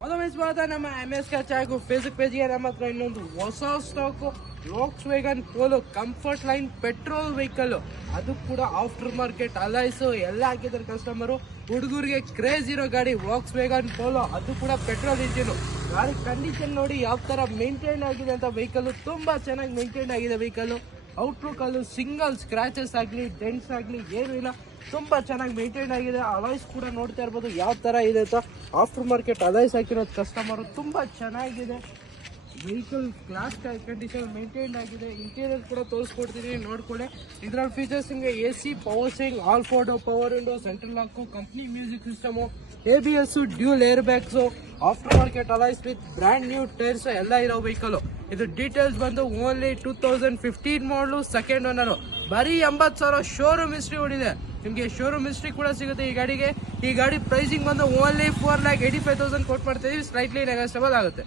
ಸ್ವಾಗತ ನಮ್ಮ MS ಚಾಯ್ಗು Facebook ಪೇಜ್ಗೆ. ನಮ್ಮ ಹತ್ರ ಇನ್ನೊಂದು ಹೊಸ stock walks wagon polo comfort line petrol vehicle, ಅದು ಕೂಡ ಆಫ್ಟರ್ ಮಾರ್ಕೆಟ್ ಅಲೈಸ್ ಎಲ್ಲ ಹಾಕಿದ್ದಾರೆ ಕಸ್ಟಮರು. ಹುಡುಗರಿಗೆ ಕ್ರೇಜ್ ಇರೋ ಗಾಡಿ ವಾಕ್ಸ್ ವ್ಯಾಗನ್ ಪೋಲೋ, ಅದು ಕೂಡ ಪೆಟ್ರೋಲ್ ಇಂಜಿನ್. ಗಾಡಿ ಕಂಡೀಷನ್ ನೋಡಿ ಯಾವ ತರ ಮೇಂಟೈನ್ ಆಗಿದೆ ಅಂತ. ವೆಹಿಕಲ್ ತುಂಬಾ ಚೆನ್ನಾಗಿ ಮೇಂಟೈನ್ ಆಗಿದೆ. ವೆಹಿಕಲ್ ಔಟ್ಲುಕ್ ಅಲ್ಲೂ ಸಿಂಗಲ್ ಸ್ಕ್ರಾಚಸ್ ಆಗಲಿ ಡೆಂಟ್ಸ್ ಆಗಲಿ ಏನೂ ಇಲ್ಲ, ತುಂಬಾ ಚೆನ್ನಾಗಿ ಮೇಂಟೈನ್ ಆಗಿದೆ. ಅಲಾಯ್ಸ್ ಕೂಡ ನೋಡ್ತಾ ಇರ್ಬೋದು ಯಾವ ತರ ಇದೆ ಅಂತ. ಆಫ್ಟರ್ ಮಾರ್ಕೆಟ್ ಅಲಾಯ್ಸ್ ಹಾಕಿರೋದು ಕಸ್ಟಮರ್, ತುಂಬಾ ಚೆನ್ನಾಗಿದೆ. ವೆಹಿಕಲ್ ಕ್ಲಾಸ್ ಕಂಡೀಷನ್ ಮೇಂಟೈನ್ ಆಗಿದೆ. ಇಂಟೀರಿಯರ್ ಕೂಡ ತೋರಿಸ್ಕೊಡ್ತೀನಿ, ನೋಡ್ಕೊಳ್ಳಿ. ಇದ್ರಲ್ಲಿ ಫೀಚರ್ಸ್ ಹಿಂಗೆ AC, power steering, all Ford, power window, central lock, company music system, ABS, dual air bags, after market alloys with brand new tyres ಎಲ್ಲ ಇರೋ ವೆಹಿಕಲ್. ಇದು ಡೀಟೇಲ್ಸ್ ಬಂದು ಓನ್ಲಿ 2015 ಮಾಡಲು, ಸೆಕೆಂಡ್ ಓನರ್. ಬರೀ 80,000 ಶೋರೂಮ್ ಹಿಸ್ಟ್ರಿ ಹೊಡಿದೆ. ನಿಮಗೆ showroom history ಕೂಡ ಸಿಗುತ್ತೆ ಈ ಗಾಡಿಗೆ. ಈ ಗಾಡಿ ಪ್ರೈಸಿಂಗ್ ಬಂದು ಓನ್ಲಿ 4,85,000 ಕೊಟ್ಟು ಮಾಡ್ತೀವಿ. ಸ್ಲೈಟ್ಲಿ ನೆಗೋಷಿಯಬಲ್ ಆಗುತ್ತೆ.